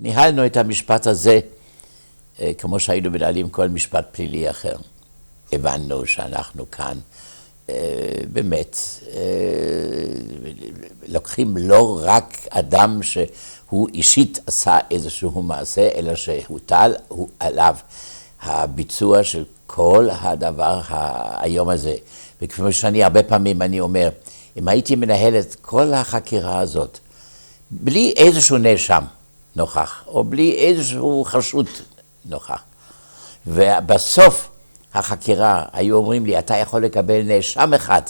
ניהלנו את המשפט הזה כמו שהיינו מנהלים כל משפט פלילי אחר. הבנו שאנחנו כאן באמת לוקחים לא רק אדם שהוא אישית עשה איזשהו מעשה, אלא שהוטל עליו הביצוע של כל הדבר היום הזה. וכפי שאני הרבה פעמים אני אומר, אם הייתי מנהל את כל החקירה הזאת, בלי איזשהו נאשם נוכח, או בלי איזשהו חשוד נוכח, ובסוף החקירה היו אומרים לי, אתה יכול לקבל נאשם אחד,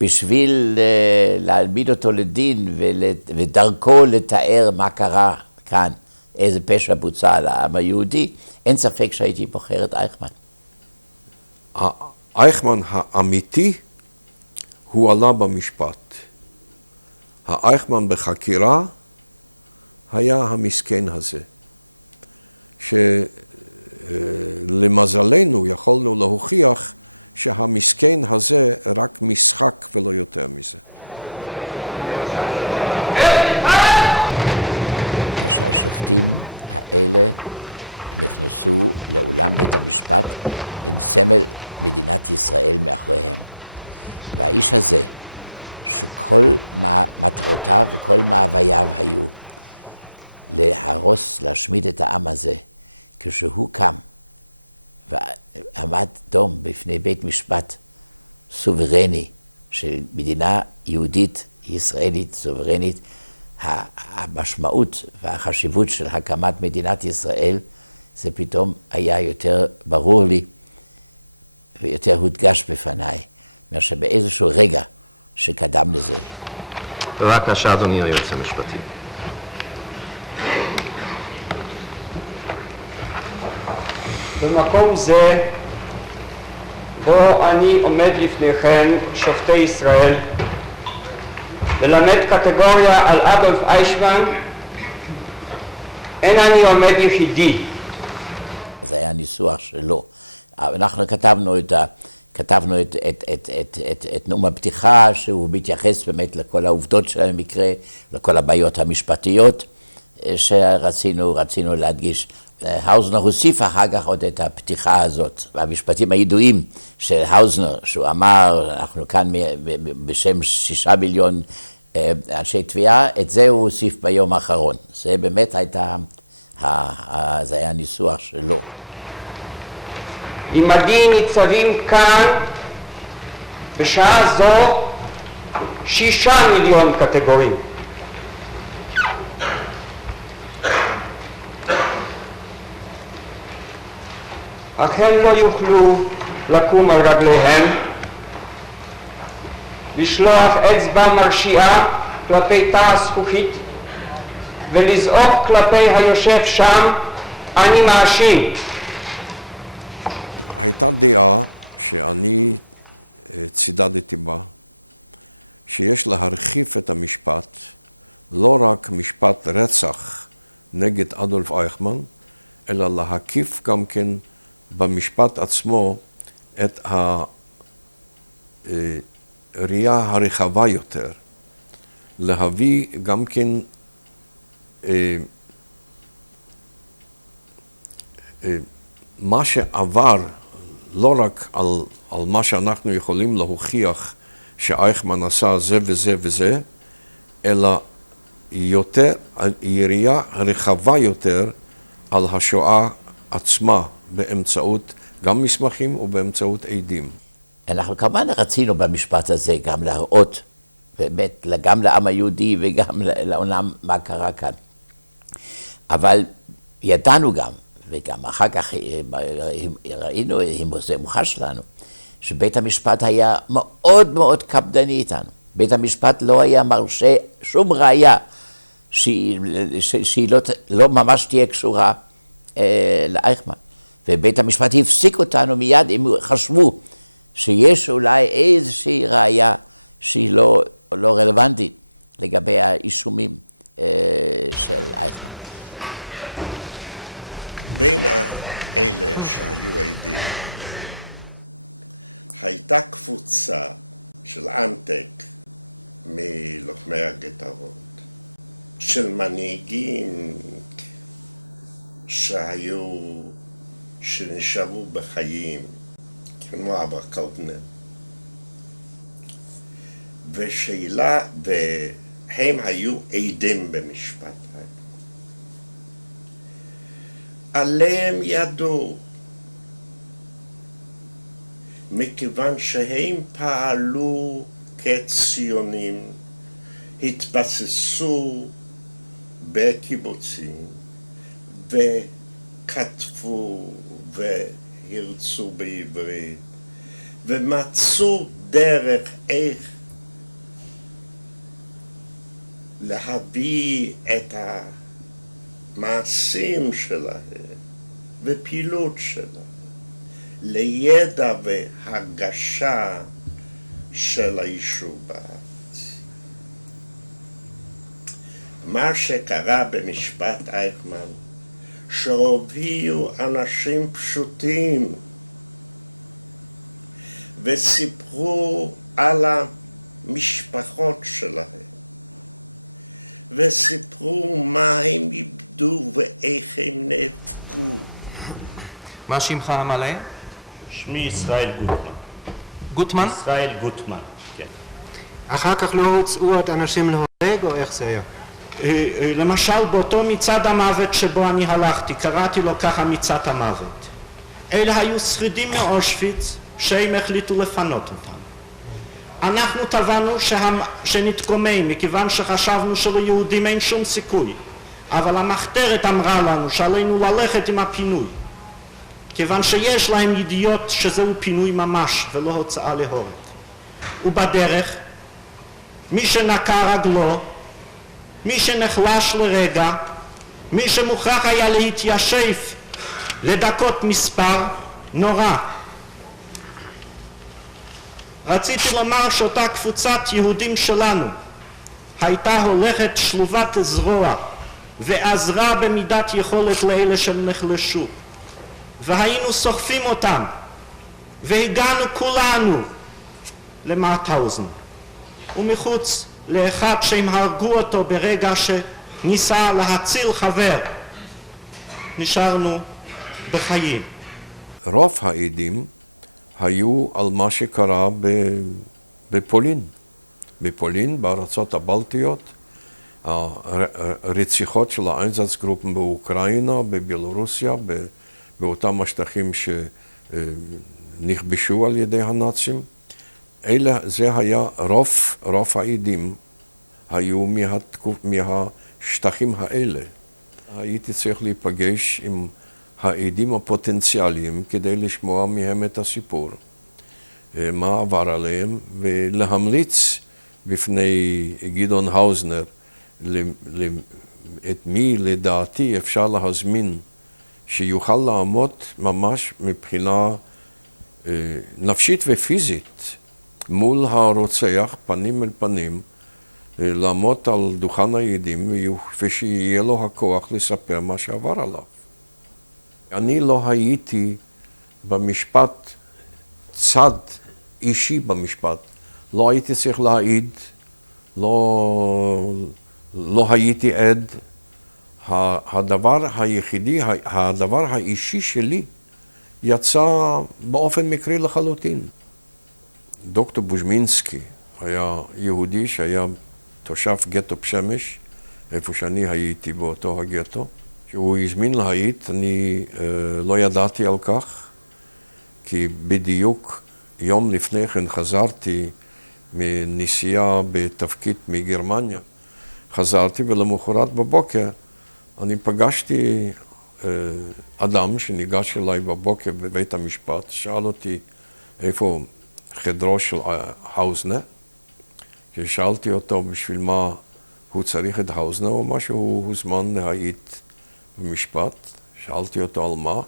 בשביל להעמיד אותו לדין ודרכו לתאר מה קרה כאן, איזה פשע בוצע על העם היהודי, אין ספק שהייתי בוחר את אייכמן. אייכמן האמיתי הוא עלה במשפט. האייכמן בחקירה היה המסכן הזה, שלמזלנו יכולנו להוכיח שהמסכן הזה רק משחק ולא יותר מזה. כשהשופטים האלה נכנסו לאולם בית המשפט עם סמל מדינת ישראל מאחוריהם. והאיש הזה, שכל מטרותיו וכל מאווייו היו להרוס, להשמיד את העם הזה, כשהוא קם ועמד דום בפני בית משפט סוברני של מדינה יהודית, ישראלית, סוברנית, המשמעות והחשיבות של הקמת מדינת ישראל, זה פתאום היה יותר ברור לי ויותר הודגש בפניי, מאשר באיזשהו רגע שקדם לזה. בבקשה, אדוני היועץ המשפטי. במקום זה, בו אני עומד לפניכם, שופטי ישראל, ללמד קטגוריה על אדולף אייכמן, אין אני עומד יחידי. זה היה ניסוח שלו. אנחנו כתבנו את נאום הפתיחה, שהוא מתייחס באמת לכל העובדות של המקרה, לכל הבעיות המשפטיות שרצינו להדגיש. האוזנר הוסיף אחר כך עוד את הפתיחה הזאת, והמשפטים הידועים של האוזנר, שהוא אמר, אנחנו כאן בשם 6 מיליון אנשי תביעה, את זה הוא הוסיף ביום האחרון. זה באמת זה היה ניסוח שלו. עמדי ניצבים כאן בשעה זו 6 מיליון קטגורים. אך הם לא יוכלו לקום על רגליהם, לשלוח אצבע מרשיעה כלפי תא הזכוכית ולזעוק כלפי היושב שם, אני מאשים. הייתה דעה שאני צידדתי בה, שיש להרחיב את המשפט, לא רק משפט רצח נגד אדולף אייכמן, אלא להקיף גם כן במשפט עצמו את הראייה הרחבה יותר, להביא גם כן מה שעבר, לא רק על מה שאנחנו יכולים להוכיח שאייכמן עשה זה וזה וזה, אלא יותר, יריעה רחבה יותר על השואה עצמה, באמצעות גם מסמכים ובאמצעות עדים. אנחנו כמובן רצינו במשפט הזה גם להראות, באמת, גם לעם היהודי וגם לעולם מה קרה כאן. אבל ידענו גם, וגם אחר כך ראינו, זה מוחש לנו, שבית המשפט היה מאוד מאוד קפדני איתנו. בית המשפט לא היה מרשה שום ראיה שהיא לא ממש תהיה קשורה לאייכמן. ובית המשפט הפסיק אותנו מיד אם חשבו שיש אולי איזושהי ראיה שהיא לא רלוונטית לגבי האישומים של אייכמן. בין אלה שהיו עדים הייתה קבוצה של אנטק מלוחמי הגטאות של מנהיגים שנשארו בחיים, כמו אבא קלדנר. והם היו עדים במשפט. עליהם ידעו, מכיוון שהם פעלו כציונים, התבססו בקיבוצים וכתבו והרצו בעברית ומצאו דרך איך להביא את המעשים שלהם ופעילות שלהם לידע והרגשה של היישוב בארץ. מה שקרה במשפט אייכמן, שהובילו אנשים פשוטים וסיפרו על המשפחות שלהם וסיפרו מה הם איבדו ואיך הם נאבקו. מה שמך המלא? שמי ישראל גוטמן. גוטמן? ישראל גוטמן, כן. אחר כך לא הוצאו עוד אנשים להורג או איך זה היה? למשל באותו מצעד המוות שבו אני הלכתי, קראתי לו ככה מצעד המוות. אלה היו שרידים מאושוויץ שהם החליטו לפנות אותם. אנחנו טבענו שנתקומם מכיוון שחשבנו שליהודים אין שום סיכוי, אבל המחתרת אמרה לנו שעלינו ללכת עם הפינוי, כיוון שיש להם ידיעות שזהו פינוי ממש ולא הוצאה להורג. ובדרך מי שנקע רגלו, מי שנחלש לרגע, מי שמוכרח היה להתיישב לדקות מספר, נורא. רציתי לומר שאותה קבוצת יהודים שלנו הייתה הולכת שלובת זרוע ועזרה במידת יכולת לאלה שנחלשו, והיינו סוחפים אותם והגענו כולנו למאוטהאוזן, ומחוץ לאחד שהם הרגו אותו ברגע שניסה להציל חבר נשארנו בחיים. רוב העדים היו על מה שקרה בפולין. בפולין, בארצות הבלטיות, הרציחות של האיינזאצגרופן באוקראינה, בבלרוסיה, באותם השטחים שנכבשו על ידי הנאצים. זה היה רוב העדים היו מהשטחים האלה. הייתי צריך להיפגש עם העדים הפוטנציאליים כדי לשמוע מהם את הסיפור, מה עבר עליהם, ולהמליץ בפני גדעון האוזנר את מי לדעתי אפשר להזמין שיוכל לעמוד ממש מבחינה נפשית ופיזית מול הרוצח פנים אל פנים, לעמוד על דוכן העדים ושיהיה לו הכוח לספר מה שעבר עליו. אני לא הייתי במשפט צד אישי במשפט, לא הייתי צריך להעיד, לא הייתי עד. הדבר היחידי, הדבר האישי שלי יצא באופן מקרי לחלוטין. דוקטור בוז'מינסקי היה יהודי שהיה תושב גטו בשמש, איפה שאני הייתי באותו הגטו. שהוא הזמין להעיד, אני לא ידעתי על כך, כי בדיוק יום לפני כן חזרתי מנסיעה בתפקיד מגרמניה. חזרתי ולמחרת בבוקר אני פגשתי אדם שניגש אליי בבוקר בבית המשפט, שאל אותי איפה חדרו של האוזנר, כששאלתי אותו בשביל מה הוא צריך את האוזנר, או מה שהוא הוזמן להעיד במשפט. שאלתי אותו על מה,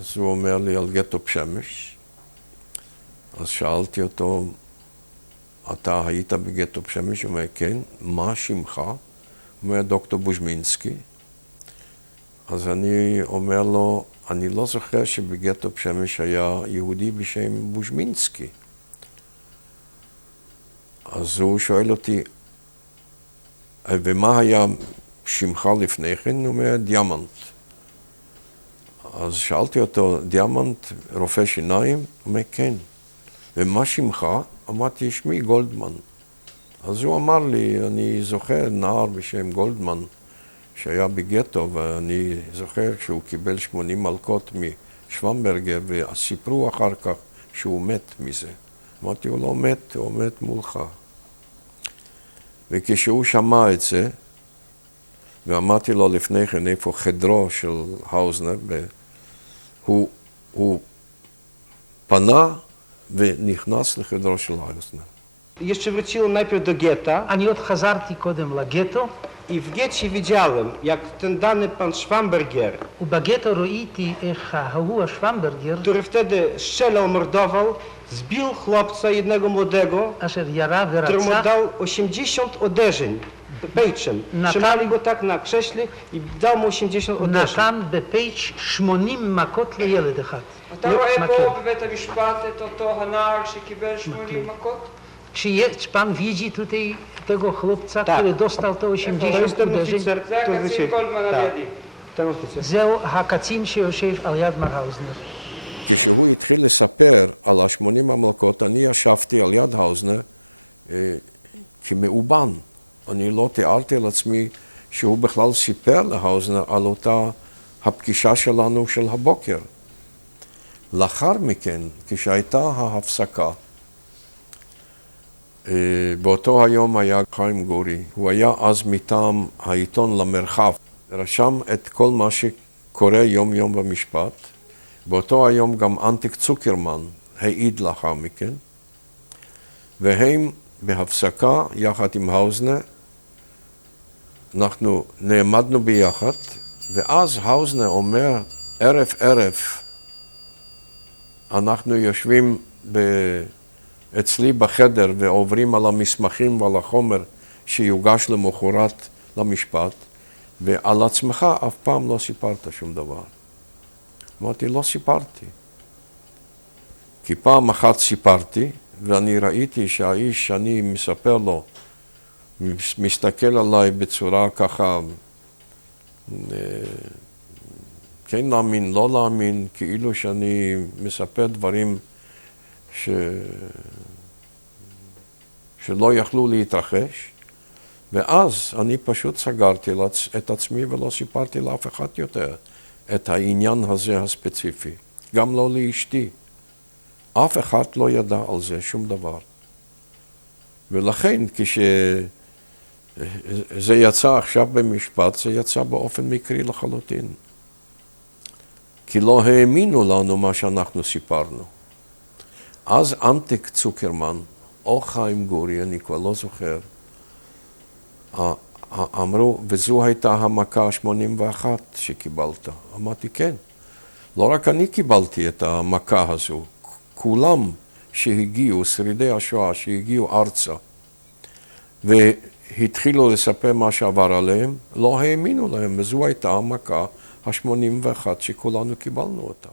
אז הוא אומר לי על גטו בשמש. אז שאלתי אותו, אתה היית בגטו בשמש? הוא אומר, כן. מה שמך? הוא אומר, דוקטור בוז'מינסקי. אז אני אומר לו, אני לא זוכר שבגטו בשמש היה יהודי בשם בוז'מינסקי. אז הוא שואל אותי, ומה היה שמך לפני כן? הוא אומר, דיאמנט. אז שאלתי אותו, דיאמנט, רופא שיניים? הוא אומר, כן. ומה שמך? אמרתי, שמי גולדמן. אז הוא אמר לי, אני זוכר נער בשם גולדמן, שהיה בגטו, ואני זוכר שהוא קיבל 80 מלקות משוונברגר, וסיפרו אחר כך שהוא מת מזה. אמרתי, הוא לא מת, הוא מת מולך. וכשהוא שמע את זה, ואמרתי לו לפני כן איפה חדרו של האוזנר, הוא פנה ונכנס לחדרו של האוזנר. Jeszcze wróciłem najpierw do getta. אני עוד חזרתי קודם לגטו, I w getcie widziałem, jak ten dany pan Schwamberger, ובגטו ראיתי איך ההוא השוונברגר, który wtedy strzelał, mordował, zbił chłopca jednego młodego, אשר ירה któremu ורצח, dał 80 uderzeń pejczem. Trzymali go tak na krześle i dał mu 80 uderzeń. נתן בפייץ' 80 מכות לילד אחד. אתה רואה פה בבית המשפט את אותו הנער שקיבל 80 מכות? כשפעם ויג'י tutaj tego chłopca, Tak. który dostał to To 80 jest ten uderzeń, oficer, זה który הקצין wyciekł. גולדמן על ידי. Ten oficer. זהו הקצין שיושב על יד מר האוזנר. כשהוא התחיל לספר על ה-80 המלקות, אני ישבתי על יד האוזנר כמאובן. אני לא תיארתי על עצמי שהוא בכלל סיפר להאוזנר על אותה הפגישה שלנו של הבוקר. לאחר מכן, כשהייתה ההפסקה, באותו היום היה חיים גורי, הוא היה אז מטעם העיתון למרחב, רשם את כל מה שקורה יום יום במשפט. באותו היום גם אנטיק צוקרמן העיד לאחר מכן, והם בהפסקה יחד עם האוזנר, אנחנו נעמדנו ביחד, ואז האוזנר אומר, ערב אנחנו יושבים אצלי בחדר ועוברים על המסמכים ועל החומר שיוגש למחרת למשפט, ועל עצמך אף פעם לא סיפרת שום דבר. אמרתי, לא סיפרתי. כי פעם אחת סיפרתי, ואני ראיתי שהאיש שאני מספר לו, מסתכל עליי בצורה ככה, כן להאמין, לא להאמין, כאילו שאני מספר דברים שלא יכלו להתרחש, ואז אני פשוט סגרתי את עצמי ולא סיפרתי לאף אחד יותר את העניין הזה הספציפי, גם לא לאשתי. אף אחד לא ידע על זה שום דבר. ולכן כשזה יצא עכשיו במשפט, זה יצא באופן מקרי לחלוטין. כי לא האמינו לנו מה שאנחנו סיפרנו. אז אנטיק צוקרמן, או חיים גורי, אני כבר לא זוכר, אמרו, וזו הייתה המכה 81 שקיבלת. אמרתי, כן. לא רק אני קיבלתי את המכה הזו, כולם שהגיעו, שרידי השואה שהגיעו ארצה, והתחילו לספר מה שעבר עליהם, לא האמינו להם, וזו הייתה המכה ה-81 שכולנו קיבלנו אותה.